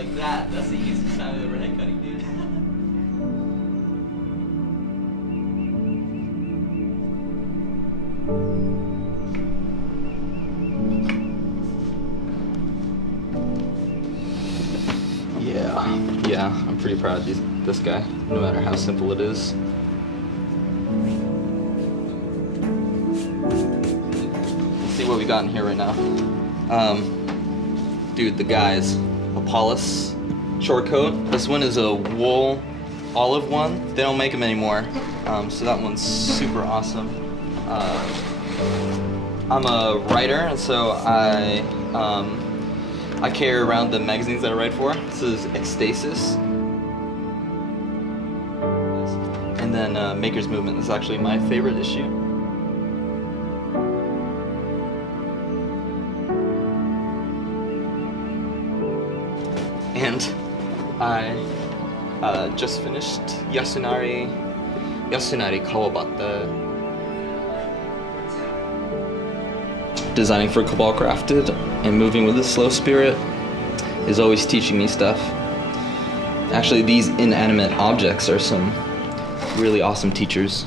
like that. That's the easiest time I've ever head cutting, dude. Yeah, I'm pretty proud of this guy, no matter how simple it is. Let's see what we got in here right now. Dude, the guys, Apollos short coat. This one is a wool olive one. They don't make them anymore, so that one's super awesome. I'm a writer, and so I carry around the magazines that I write for. This is Ecstasis. And then Maker's Movement is actually my favorite issue. And I just finished Yasunari Kawabata. Designing for Cabal Crafted and moving with a slow spirit is always teaching me stuff. Actually, these inanimate objects are some really awesome teachers.